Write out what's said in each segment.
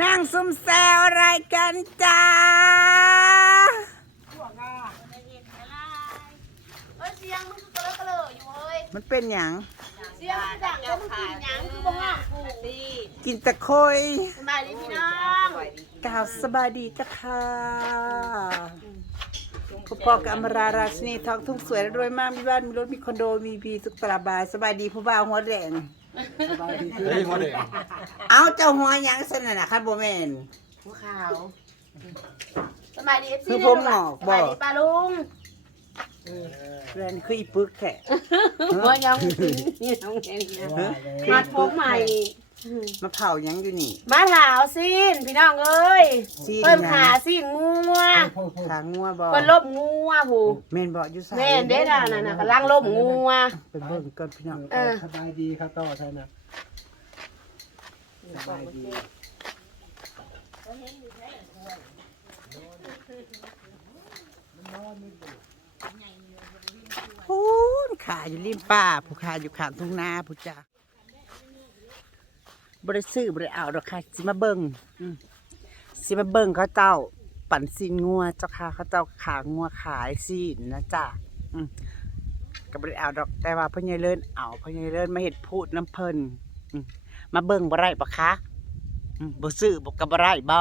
นั่งซุ่มแซวอะไรกันจ้าเอ้ยเสียงมึงคือเกลอเกลออยู่เฮ้ยมันเป็นหยัง เสียงมึงดังแล้วมึงกินหยังคือบ่งอกกูกินตะโคยสบายดีพี่น้องกล่าวสบายดีจ้ะค่ะพ่อพ่อกับอมราราชินีทองทุ่งสวยและรวยมากมีบ้านมีรถมีคอนโดมีบีสุขตราบายสบายดีผู้บ่าวหัวแดง เฮ้ยหัวแดงเอาเจ้าหัวหยังสนั่นน่ะคันบ่แม่น หัวขาว สบายดีเอฟซีคือผมหงอกสบายบอกดีป้าลุงเรื่องคืออีปึกแค่หัวยังนี่น้องแกนี่นะมาผมใหม่ มาเผาหยังอยู่นี่มาถาวสิ้นพี่น้องเอ้ยสิ้นเพิ่มหยังขาสิ้นงัวทางงัวบ่เพิ่นลบงัวผู้แม่นบ่อยู่ไสแม่นเด้น่ะน่ะน่ะกำลังลบงัวไปเบิ่งก่อนพี่น้องเออสบายดีครับต่อใช่นะสบายดีพูนขาอยู่ริมป่าผู้ขาอยู่ข้างทุ่งนาผู้จ้า บริซื้อบริเอาดอกค่ะสิมาเบิงสิมาเบิงเขาเจ้า ปั่นซีนงัวเจ้าค่ะเขาเจ้าขางัวขายซีนนะจ้าอืมกับบริเอาดอกแต่ว่าพ่อใหญ่เลินเอาพ่อใหญ่เลินมาเห็ดพูดน้ำเพลินมาเบิงบ่ไรปะคะอืมบ่ซื้อบ่กับบ่ไรบ่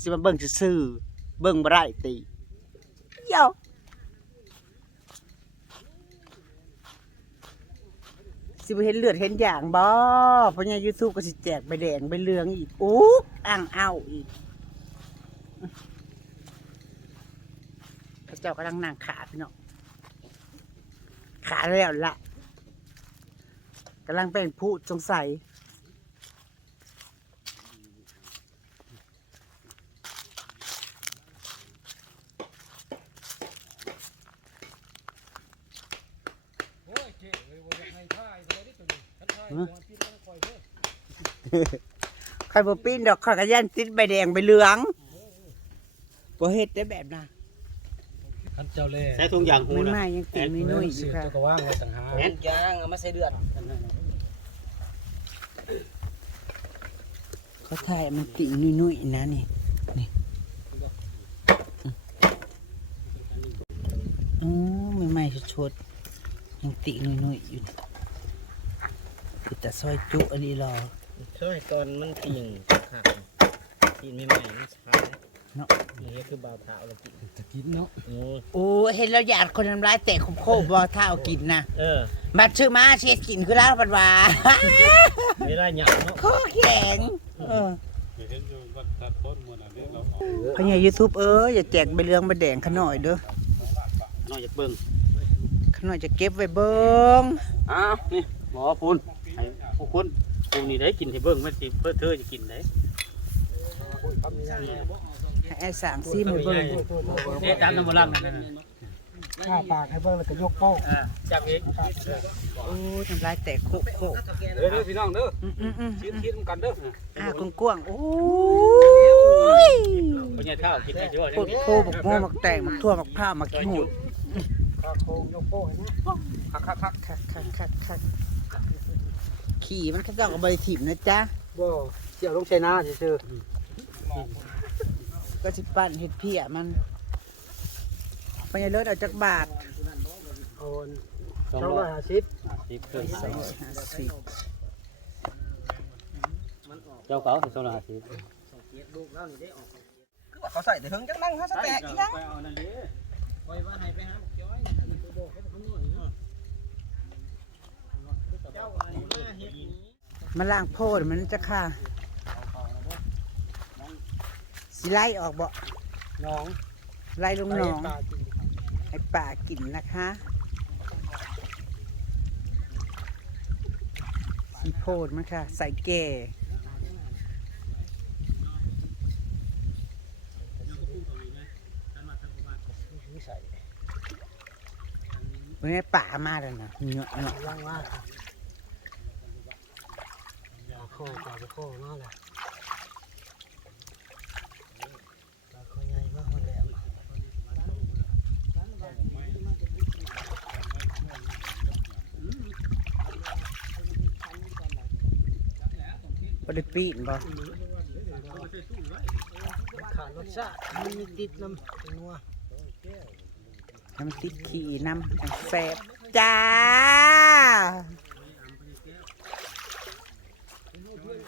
สิมาเบิงซื่อเบิงบ่ไรติเดี๋ยว สิบเห็นเลือดเห็นอย่างบ่เพราะเนี่ยยูทูบก็สิแจกใบแดงใบเหลืองอีกอู้อ่างเอาอีกพระเจ้ากำลังนั่งขาพี่น้องขาแล้วละกำลังเป็นผู้สงสัย ใครบ่ปีนดอกข้อยก็ยันติดใบแดงใบเหลืองบ่เฮ็ดได้แบบน่ะท่านเจ้าเล่ใช้ทุงยางหูไม่นะไม่ยังติดมีนุ่ยอยู่ค่ะเจ้าก็ว่างไว้ต่างหากแอนยางเอามาใส่เดือดเขาถ่ายมันติ่งนุ่ยๆนะนี่นี่อือไม่ไม่ๆชุดๆยังติ่งนุ่ยๆอยู่คื อแต่ซอยจุอันนี้รอช่วยตอนมันปิ่งหักปิ่งใหม่ๆมันช้าเนาะนี่คือบาวเท้าเราปิ่งจะกินเนาะโอ้โอ้เห็นแล้วอยากคนทำร้ายแต่โคบๆบ่ถ้าเอากินนะเออบัดชื่อมาเช็ดกินคือลาวปัดว่าไม่ได้หยาบเนาะข้อแข็งเออพญายูทูบเอ้ยอย่าแจกใบเหลืองใบแดงขน่อยเด้อนอกจากเบิ่งขน่อยจะเก็บไว้เบิ่งอ้าวนี่หมอปูน ให้ผู้คนปูนี่ได้กินให้เบิ่งมันสิเพื่อเธอจะกินได้ให้ไอ้สางซีมือเบิ่งเอ๊ะตามน้ำมันนั่นน่ะข้าปากให้เบิ่งแล้วก็ยกโป้งอ่าจับเองโอ้ยทำลายแตกโคโคเด้อพี่น้องเด้ออืมอืมอืมคิดคิดกันเด้ออ่ากว้างๆโอ้ยบ่ใช่ข้าวกินได้เยอะโคตรโคบักโม่บักแตงบักทั่วบักผ้าวบักขี้หูดข้าโค้งยกโป้งให้นะคักคักคักคักคักคักคัก ขี่มันเขาเจ้ากับบริถิ่มนะจ๊ะบ่เสี่ยวลงใช้นาซื่อก็สิปั่นเห็ดเพียมันพญาเลิศเอาจากบาทๆโอนสองสองร้ร้ออยยห้าสิบสิบเพิ่มสองร้อยห้าสิบเจ้าเก่าสองร้อยห้าสิบเขาใส่แต่ถึงจังนั่งฮะสแต็กอีหยังไปเอานั่นดิไว้ว่าให้ไปหาบอกย้อย มาล่างโพดมันจะค่ะสิไล่ออกบ่น้องไล่ลงหนองปลากินให้ป่ากินนะคะสีโพดมันค่ะ ใส่แก่นิสัยวันนี้ป่ามาแล้วนะเนาะเนาะว่างว่าปลา ข้อปลาบุข้อมาแหละปลาข้อใหญ่มากคนแหลมบ่ได้ปีนบ่ขาดรสชาติมันมีติดน้ำนัวน้ำติดขี่น้ำจังแซ่บจ้า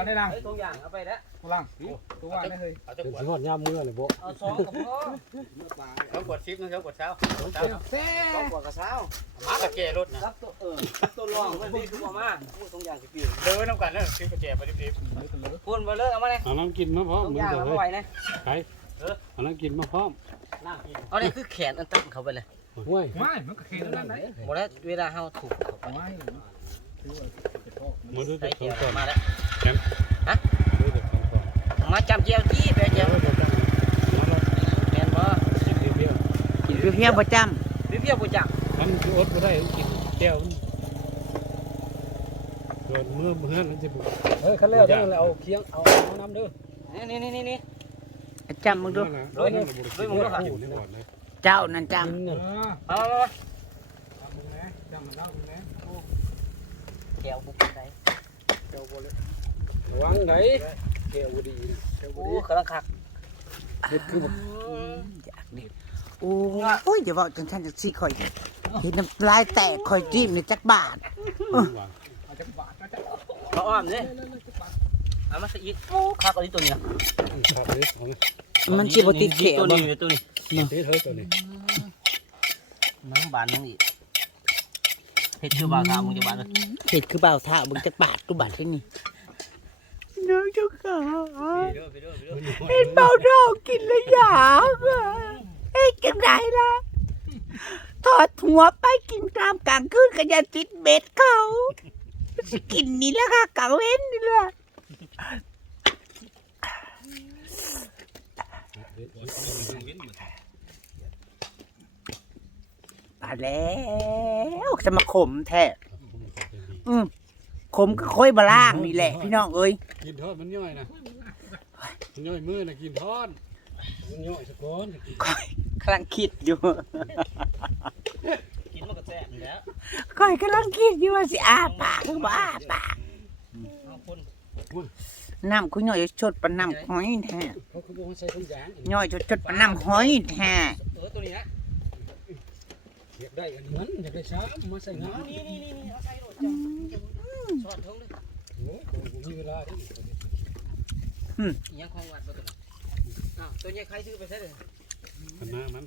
วันได้ดังตัวอย่างเอาไปแล้วตัวลังตัววางได้เลยเอาจะเป็นขวดสิฮอดยามมื้อเลยบ่เอาสองกับพ่อเอาขวดซิปนะเอาขวดเช้าขวดเช้าเซ่ต้องกว่ากระเช้ามากระเจรถนะรับตัวเออรับตัวรองมันนี่คือบ่มาพูดตรงอย่างสิปีเดินน้ำกันนะซิปกระเจไปดิบพูดบ่เลิกเอามาเลยเอาน้ำกินมาพร้อมตรงมึองย่างเดี๋ยวเอาเลไว้ยนะไปเอาน้ำกินมาพร้อมๆน้ำกินเอาเนี่ยคือแขนอันตั้งเขาไปเลยห้วยไม่มันก็เข็นนั่นไหนหมดแล้วเวลาเขาถูกเขาไปไม่ มาดูได้เด็กสอเกี่ยงวคนมาแล้วดูเด็กสองคนมาจำเจียวจี้ไปเจียวแมนบ่กินเพียวกินเพี้ยวๆประจพี่เพี้ยวบุจักมันคืออดบ่ได้กินแก้วมันโดนมือมือนั่นสิบุเฮ้ยคันแล้วเด้อเอาเคียงเอาเอาน้ำเด้อนี่นี่นี่นี่ำจำมึงดูด้วยด้วยด้วยมึงก็หาอยู่ในบ่อนเลยเจ้านั่นจกินน่ะอ่ามามามาเอามึงแหน่จำมันเล่ามึงแหน่โอ้ แก้วบุกได้เจ้าบ่เลยระวังไหนแก้วบ่ดีนะแก้วบ่โอ้ดีกำลังคักเฮ็ดคือบ่ำอยากดิโอ้ยอย่าบอกจังท่านจังซี่ข่อยเห็นน้ำลายแตกข่อยจิ้มในจักบาทเอาจักบาทก็จะเขาอ้อมเนี่ยเอามาสิอีกโอ้คักอันนี้ตัวนี้ครับนี่เอามันสิบ่ติดเขียวตัวบ่นี้ตัวนี้เฮ็ดเฮ้ยตัวนี้น้ำบานมึงอีก เฮ็ดคือบาทามึงจะบานเลยเห็ดคือเบาท่ามึงจักบาทกูบาทที่นี่น้องเจ้าขาไปเด้อไปเด้อไปเด้อเห็นเบาเท่ากินแล้วอยากอะเอ้ยจังไรล่ะถอดหัวไปกินตามกลางคืนก็อย่าติดเบ็ดเขาสิกินนี่แหละค่ะเก่าเห็นนี่แหละ มาแล้วจะมาขมแท้อืมขมก็ค่อยบาล่างนี่แหละ พี่น้องเอ้ยกินทอดมันย่อยนะมันย่อยมือนะกินทอดมันย่อยสะก้อนค่อยกำลังคิดอยู่กินมันก็แซ่บอยู่แล้วค่อยกำลังคิดอยู่ว่าสิอ้าปากหรือบ่อ้าปากเอาคนน้ำคุยย่อยชดปะน้ำหอยแท้เขาคือบ่ใส่ทุกอย่างย่อยชดชดปะน้ำหอยแท้เออตัวนี้นะ อยากได้อันนั้นอยากได้ช้ำมาใส่น้ำนี่นี่นี่นี่เอาใส่โหลดจังสอดท้องเลยโอ้โหมีเวลาที่ยังคงวัดบ่ตัวอ้าวตัวนี้ใครซื้อไปใช่เลยคณะมัน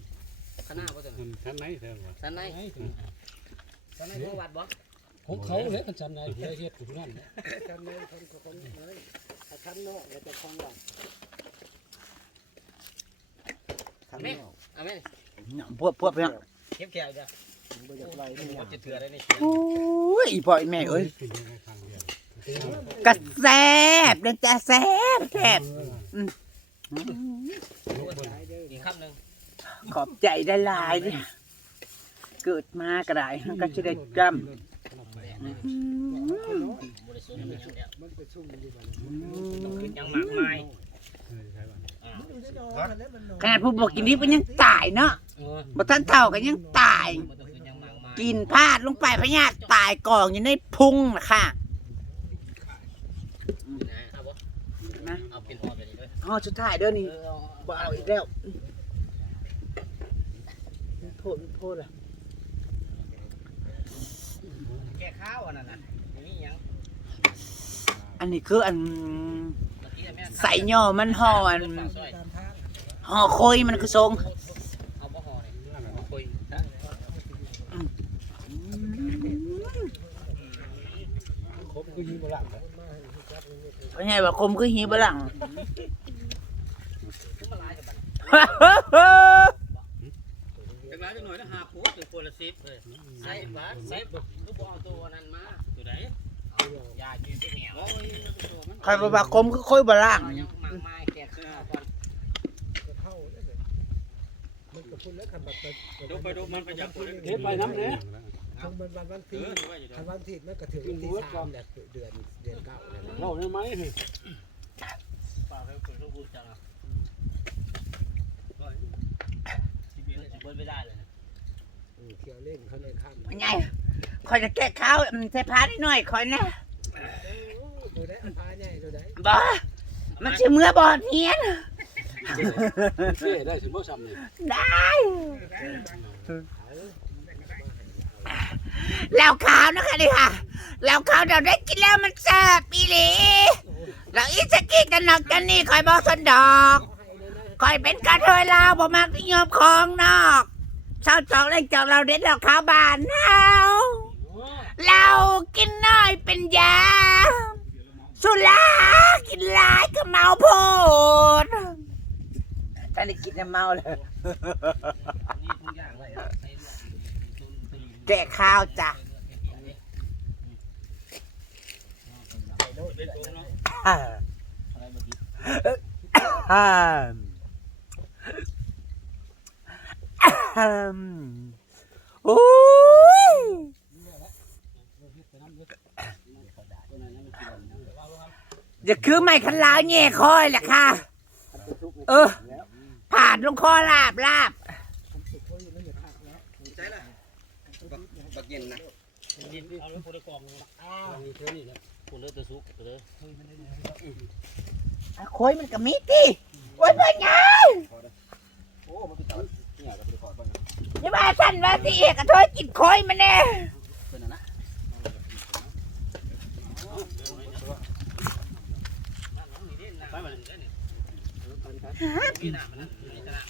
ขนาดบ่ตัวนั้นมันชั้นไหนแท้วะสันในสันในของวัดบ่ของเขาเนี่ยกันชั้นไหนผู้ใดเฮ็ดผู้นั้นชั้นในชั้นของเลยชั้นนอกแล้วจะคงว่าแม่เอาแม่พวกพวกเพื่อน เก็บแขวจ้ะบ่อยากไล่นี่มันจะเถื่อได้นี่โอ้ยอีพ่ออีแม่เอ้ยกินได้ครั้งเดียวกระแซบเด้อจ้าแซบแซบอีกคำหนึ่งขอบใจได้หลายเด้อเกิดมาก็ได้ก็จะได้จบริสุทธิ์มันเดียวมันไปชุ่มอยู่บ้านำขึ้นยังมากมาย ขนาดผู้บอกกินนี่มันยังตายเนาะเออบ่ทันเท่ากันยังตายมันต้องขึ้นยังมากมาย กินพลาดลงไปพญาติตายกองอยู่ในพุงน่ะค่ะเอาบ่นะเอาเป็นห่อไปนี่ด้วยห่อสุดท้ายเด้อนี่เออเอาบ่เอาอีกแล้วโทษโทษล่ะแก้ข้าวอันนั้นน่ะมีหยังอันนี้คืออันเมื่อกี้แม่ ใส่ย่อมันห่ออันห่อโคยมันคือทรงเอาบ่ห่อนี่เอาคุยครบอมีโบราณเพราะไงว่าคมคือหีบลังขึ้นมาหลายกับบัดเป็นหลายจังหน่อยนะหาโพสต์ถึงคนละ10เลยใส่บาทใส่บ่คือบ่เอาตัวนั้นมา ใครไปบากมก็ค่อยบาล่างดูไปดูมันไปจับคนเด็ไปน้ำเนี้ยทำมันวันวันที่ทำวันที่มันก็ถึงวันที่สามเนเดือนเดือนเก้าเล่าได้ไหมป่าเขาเปิดลูกบูจังอะชีวิตเปิดไม่ได้เลยเขียวเล่งเขาเลยข้ามไง คอยจะแก้ข้าวอืมใส่ผ้านิดหน่อยคอยนะดูได้อันพาใหญ่ดูได้บ่มันชื่อเมื่อบอดเฮียนเจ๊ได้สิบ่ซ้ำนี่ได้ แล้วข้าวนะคะนี่ค่ะ แล้วข้าวเราได้กินแล้วมันแซ่บอีหลีแล้วอีสกี้กันนอกกันนี่คอยบอกสนดอกคอยเป็นกระเทยลาวบ่มักนิยมของนอก ชาวจอกเล่นจอกเราเด็ดแล้วข้าวบานเฮาเรากินน้อยเป็นยา สุรากินหลายก็เมาโพดท่านได้กินน้ำเมาเลยแกะข้าวจ้ะเป็นตัวเนาะอ่าอ่าอ่า โอ้ยจะคือไม่ขันลาวแง่คอยแหละค่ะ เออ ผ่านลงคอลาบลาบใช่ละบักเย็นนะยินเอาเลยคนละกล่องอ้าวนี่เท่านี้นะคนเลือดตัวซุกเลยอะโคอยมันก็มีติโอ้ยเพื่อนไงโอ้มันเป็น ตัวเนี่ยก็เป็นขอดบ้างอย่าว่าสั่นว่าสิเอกกระโทยกินโคอยมันแน่เป็นนะไปมาเลยนี่พี่น้ำมันนี่ตลาด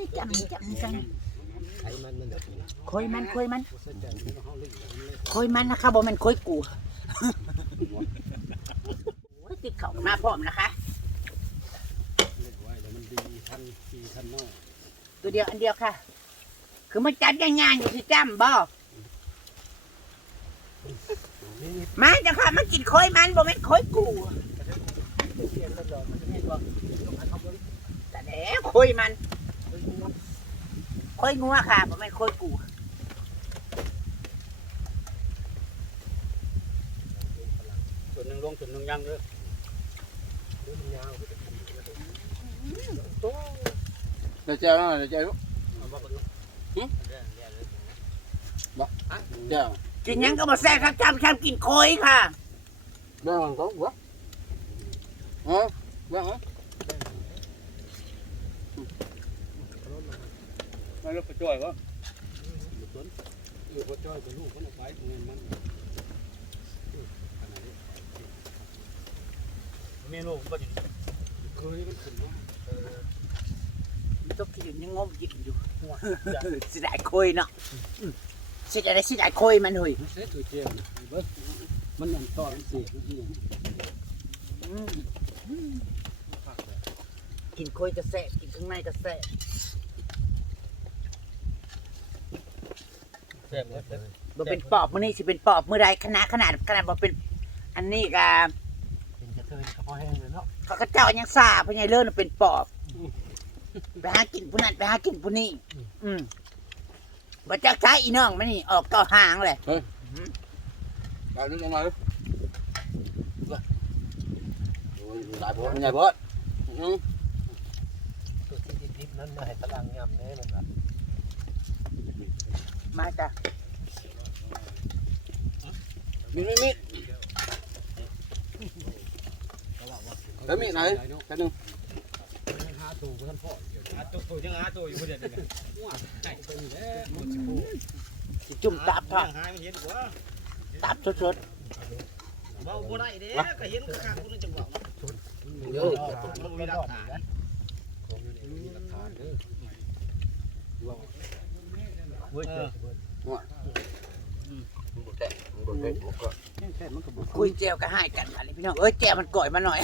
นี่จำจำจไอ้มันมันแบบำโคอยมันโคอยมันเส้นแดงที่เขาเล่นโคอยมันนะคะบ่แมันโคอยกูโอ้ยติดเข่ามาพร้อมนะคะ ตัวเดียวอันเดียวค่ะ คือมันจัดงานอยู่ที่จำบ่มาเจ้าค่ะมากินโคอยมันบ่แม่นโคอยกูแต่แหน่โคอยมันโคอยงัวค่ะบ่แม่นโคอยกูส่วนหนึ่งลงส่วนหนึ่งยังเลย เดี๋ยวเจ้าเนาะเดี๋ยวเจ้าเอาบ้ากันดูเรื่องเรื่องเลยเจ้ากินหยังก็บ่แซ่บครับจำจำกินโคอยค่ะแบ่งเขาวะเออแบ่งเหรอไม่รู้ไปจ่อยวะอยู่บ่จ้อยกับลูกมันเอาไปเงินมันเมนูก็อยู่เคยมันขึ้นมา ตกที่อยู่ยังงมกินอยู่สิได้คอยเนาะอืมสิได้สิได้คอยมันเฮ้ยมันเสร็จตัวเจียวเบิ้มันอันต่อมันเสียมันเอียกินคอยก็แซ่บกินข้างในก็แซ่บแซ่บเลยบ่เป็นปอบมื้อนี้สิเป็นปอบมื้อใดขนาดขนาดขนาดบ่เป็น อันนี้ก็เป็นกระเทยกระเพาะแห้งเลยเนาะเขาก็เจ้ายังซาเพราะไงเลิศเป็นปอบ ไปหากินผู้นั้นไปหากินผู้นี้อืมบ่จักใช้อีน้องมันนี่ออกเก้าหางเลยเอานึกยังไงโอ้ยหลายบอสมันใหญ่บอสอืมตัวที่ดิบๆนั้นมาให้ตารางยำแน่นอนละมาจ้ะมีมีมีแล้วมีไหนแค่นึงหาตู่กันพ่ออาตัวตัวยังอาตัวอยู่คนเดียวนี่ไปนี่แหละมันสิพูจุ่มตับทอดหายมันเห็นกว่าตับสดเบาบ่ได้เด้ก็เห็นข้างคนจังหวะเยอะมันมีหลักฐานของอยู่ในหลักฐานเด้อเว้ยๆคุยเจวก็ให้กันค่ะนี่พี่น้องเอ้ยแจวมันก่อยมาหน่อย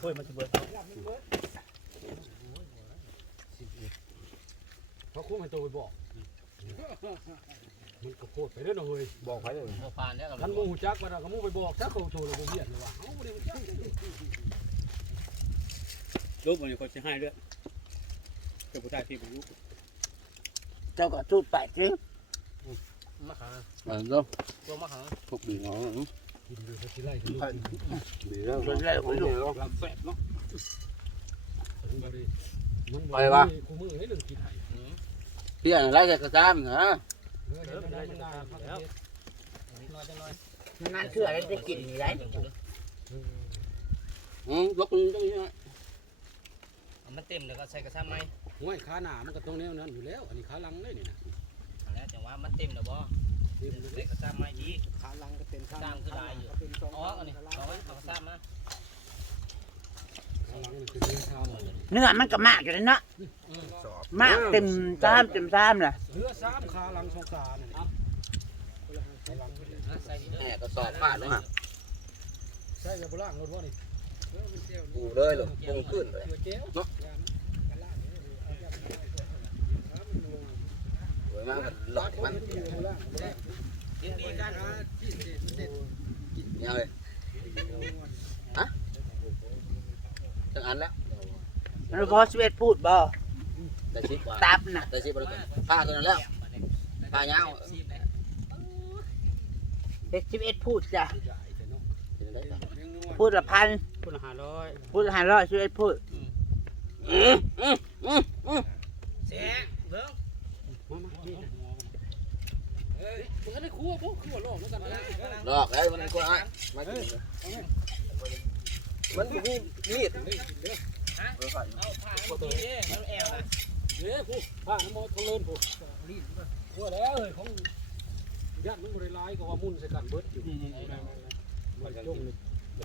เฮ้ยมันจะเบิดเขาะคุ้มให้ตัวไปบอก มันก็โคตรไปเด้อเนาะเฮ้ยบอกไปเลยบ่ปานแล้วกับท่านมูหูจักมาแล้วก็มูไปบอกถ้าเขาโทรแล้วบ่เบียดเลยว่าเฮาบ่ได้หูจักลูกมันอยู่คนสิให้ด้วยเป็นผู้ชายที่อายุเจ้าก็จูดไปจริงมะขามเออเนาะตัวมะขามพวกบีงอ กินดูเขาที่ไล่กันลูกกินบีแล้วเป็นไรของลูกรับแสบเนาะมันบ่ได้มันบ่ไปวะมีคู่มือให้เรื่องกินไห้เพี่อะไรจะกระซ้ำนะเออเดี๋ยวมันได้มันได้พักเฮ็ดน้อยจังน้อยนั่นคืออะไรจะกินนี่ได้เอออืมยกมือตรงนี้นะมันเต็มแล้วก็ใส่กระชับไหมห้วยขาหนามันก็ตรงแนวนั้นอยู่แล้ว อันนี้ขาหลังเลยนี่นะแล้วจังว่ามันเต็มแล้วบ่ เต็มเลยใส่กระชับไหมดีขาลังก็เป็นขาตามคือลายอยู่เป็นสองอ๋ออันนี้เอาไว้เอากระชับมาขาหลังนี่คือเนื้อชามเลยเนื้อมันก็มากอยู่เลยเนาะมากเต็มซ้ำเต็มซ้ำเลยเรือสามขาลังสองขาเนี่ยเอาขาหลังไปเลยใส่ดีแหเด้มกระสอบฟาดลงมาใช่จะบล่างรถวะนี่ปูเลยหรอลงขึ้นเลยเกี่ยวเจ้าเนาะสวยมากหลอดมัน ดีกันยังเลยฮะจังอันแล้วแล้วพอสเวตพูดบ่ได้ชิปว่าตับน่ะได้ชิปแล้วผ้าตัวนั้นแล้วผ้ายาวเด็กสิบเอ็ดพูดจ้ะได้จ้ะพูดละพันคุณห้าร้อยพูดละห้าร้อยสิบเอ็ดพูดอืมอืมอืมอืมแซ่เบิ่ง มามานี่เฮ้ย มึงก็ได้คั่วปุ๊บคั่วโลกแล้วกันนะหลอกแล้วมันก็อะมากินมันมีมีดเอาผ่านดีดมันแอวนะเฮ้ยผู้ผ้าน้ำมันเขาเลินผู้คั่วแล้วเฮ้ยของญาติมึงบริลยก็ว่ามุ่นใส่กันเบิดอยู่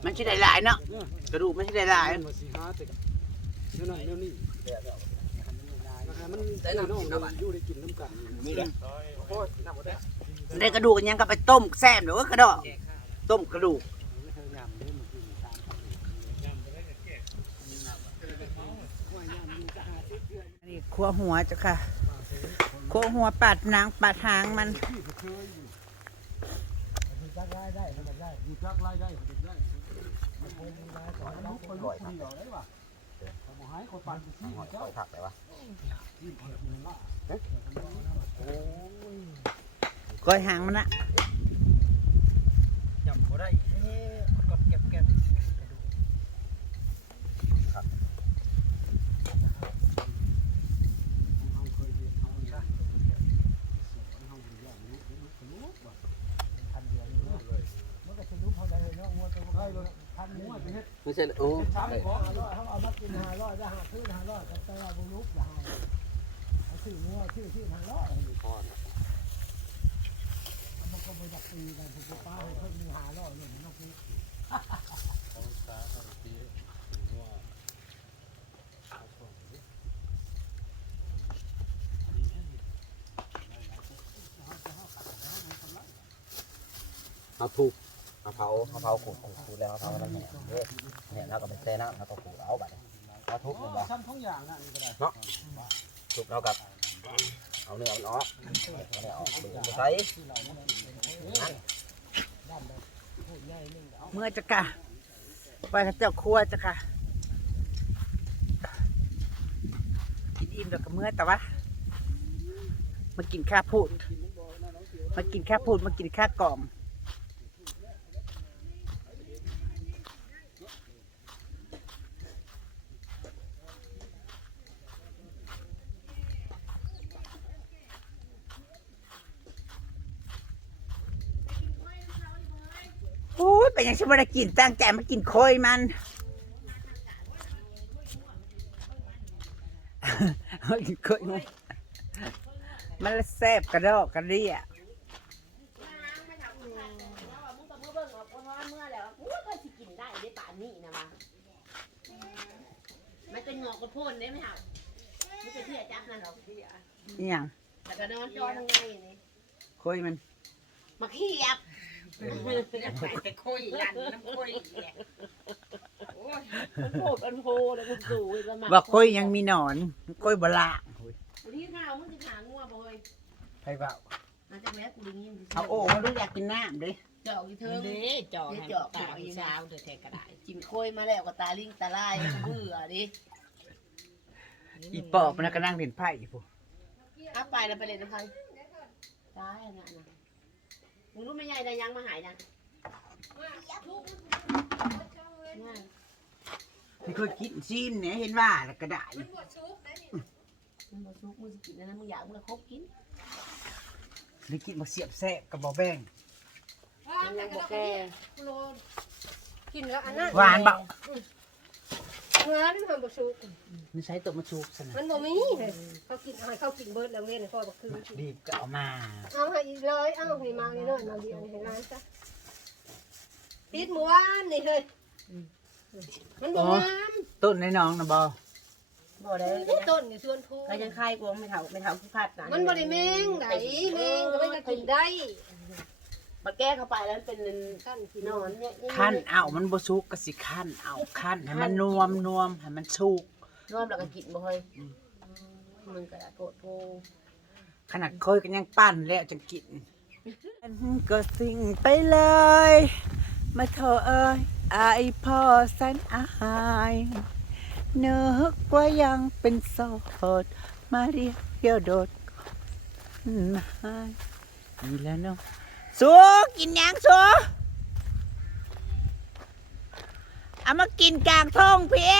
มันชิได้หลายเนาะกระดูกมันชิได้หลายมันาสีหาแต่กันเดี๋ยวนั้นเดี๋ยวนี้มันได้น้องอยู่ได้กินน้ำกันมีเลย ได้กระดูกยังก็ไปต้มแซมหรือว่ากระดอกต้มกระดูกนี่ขัวหัวจ้ะค่ะขัวหัวปัดนังปัดหางมันจักรายได้ กรายได้มันได้มันคงมีรายต่อแล้วคนลูกเดียวได้ป่ะผมหายคนปันที่เจ้าผักไปวะก้อยหางมันนะจับบ่ได้เฮ้กดเก็บเก็บเขาเคยเรียนเขาใช่เขาเรียนอย่างนี้มันรู้ป่ะพันเดียวนี่เลยมันก็จะรู้พอได้เลยเนาะงัวตัวได้เลยพันหัวจะเฮ็ดไม่ใช่โอ้ช้ำของห้าร้อยเขาเอามากินห้าร้อยได้ห้าคืนห้าร้อยแต่แต่ว่าบุรุษละห้าเอาซื้องัวซื้อซื้อห้าร้อยมัน ก็ไม่ดักตีกันผมป้าให้เพิ่มมีหาร้อยเลยมันต้องซื้อเอาถูกเอาเผาเอาเผาขูดขูดขูดแล้วเอาเผาแล้วเนี่ยเนี่ยแล้วก็ไปแช่น้ำแล้วก็ขูดเอาแบบเอาทุบมันบ่ทำทุกอย่างนะนี่ก็ได้ทุบแล้วกับเอาเนื้อมันออกเอาเนื้อออกดูมันใส่ เมื่อจะกะไปกับเจ้าครัวจะค่ะกินอิ่มแล้วก็เมื่อแต่ว่ามากินข้าวพูดมากินข้าวพูดมากินข้าวกล่อม เป็นยังฉันไม่ได้กินตั้งใจมากินโคยมันกินโคยมันมันละแซ่บกระดอกกระเดี่ยมึงกับมือเบิ่งเอาคนว่าเมื่อแล้วกูก็สิกินได้ได้ป่านนี้นะวะมันเป็นงอกกระโพนได้ไหมครับมันเป็นเที่ยจับนั่นหรอกเที่ยอหย่างแต่ก็นอนจอทางไงนี่โคยมันมาเขียบ ไปคุยกันน้ำคุยมันโผล่มันโผล่แล้วมันสูงแล้วมาว่าโคยยังมีหนอนโคยบลาวันนี้ข้าวมึงจะหางัวบ่อยใครเปล่ามาจากแม่กูได้ยินเอาโอ้มาดูอยากกินน้ำดิเจาะอีเทิง เด้จอกเดี๋ยวให้เจาะตาปากอีอีกเช้าเดือดแทกระไดกินโคยมาแล้วก็ตาลิงตาลายเบื่อดิอีปอบมันนะก็นั่งเล่นไพ่อยู่เอาไปแล้วไปเล่นน้ำพันตายอันนั้นน่ะ มึงรู้ไหมยายได้ยังมาหายยังนั่นพี่เคยกินซีนเนี่ยเห็นว่าแล้วก็ได้มันบ่ซุกมึงสิกินอันนั้นมึงอยากมึงก็คบกินหรือกินมาเสียบแซ่บกับบ่แบ่งมันยังบ่แก่กินแล้วอันนั้นหวานบ่ เนื้อนี่มันบ่สุกมันใช้ตัวมาชูกสนะมันบ่มีเลยเขากินให้เขากินเบิดแล้วเว้นให้พ่อบอกคือรีบก็เอามาเอาให้อีกเลยเอาให้มาเลยเลยมาเดียวให้ร้านซะติดหมู่บ้านนี่เฮ้ยมันบ่งามต้นในน้องนะบ่บ่ได้ต้นอยู่ส่วนภูก็ยังคายกวงไม่เท่าไม่เท่าผู้พัดนะมันบ่ได้แมงไหนแมงก็มันก็กินได้ มาแก้เข้าไปแล้วมันเป็นขั้นกินนอนเนี่ยขั้นเอามันบ่สุกก็สิขั้นเอาขั้นให้มันนวมนวมให้มันสุก นอนแล้วก็กินบ่เฮ้ยมึงก็โกรธโทขนาดเคยก็ยังปั้นแล้วจังกินก็สิ่งไปเลย มาเถอะเอ้ยอายพ่อแสนอายเนึกว่ายังเป็นโสด มาเรียกเดียวโดดนายนี่แล้วเนาะ สัวกินยังสัวเอามากินกลางท้องเพีย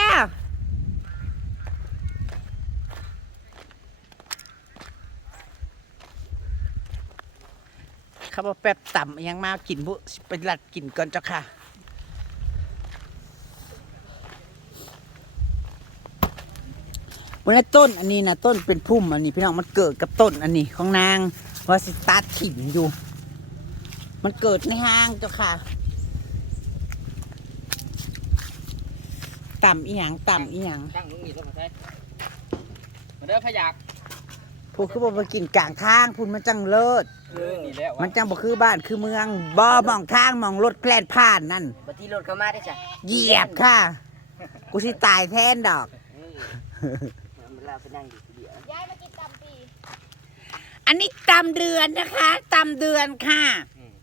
เขาบอกแป๊บต่ำยังมากินบุสิไปลัดกินก่อนเจ้าค่ะวันนี้ต้นอันนี้นะต้นเป็นพุ่มอันนี้พี่น้องมันเกิดกับต้นอันนี้ของนางว่าสิตัดถิ่มอยู่ มันเกิดในห้างเจ้าค่ะ ต่ำอีหยังต่ำอีหยังตั้งลุงนี่ต้องมาใช้มาเด้อพะยักพูดคือบ่มากินกลางทางพูดมันจังเลิศ เออนี่แล้วมันจังบ่คือบ้านคือเมืองบ่มองทางมองรถแกลนผ่านนั่น บัดที่รถเข้ามาได้จ้ะเหยียบค่ะ กูสิตายแทนดอก มันลาไปนั่งอยู่เดียวย้ายมากินตำปีอันนี้ตำเดือนนะคะตำเดือนค่ะ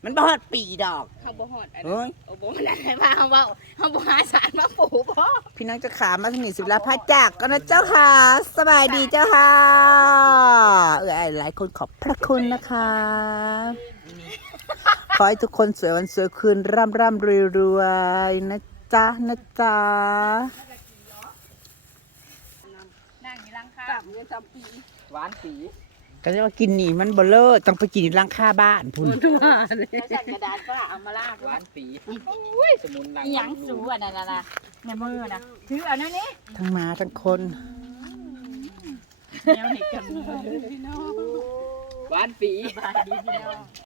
มันบ่ฮอดปีดอก เขาบ่ฮอดอันเฮ้ยโอ้บ่มันอะไรมาเฮาเว้าเฮาบ่หาสารมาปลูกบ่พี่น้องเจะขามาสนิทสิบลาพระจากกันนะเจ้าค่ะสบายดีเจ้าค่ะเออหลายคนขอบพระคุณนะคะ ขอให้ทุกคนสวยวันสวยคืนร่ำร่ำรวยรวยๆนะจ๊ะนะจ๊ะนั่งอยู่หลังคาเงินจำปีหวานสี ก็จะว่ากินนี่มันบ่เลิศต้องไปกินหลังค่าบ้านพุ่นเขาใส่กระดาษก็เอามาลากหวานสีสมุนหลังอีหยังสูอันนั้นน่ะในมือน่ะถืออันนั้นนี่ทั้งมาทั้งคนแนวเห็ดกันหวานสีบายดีพี่น้อง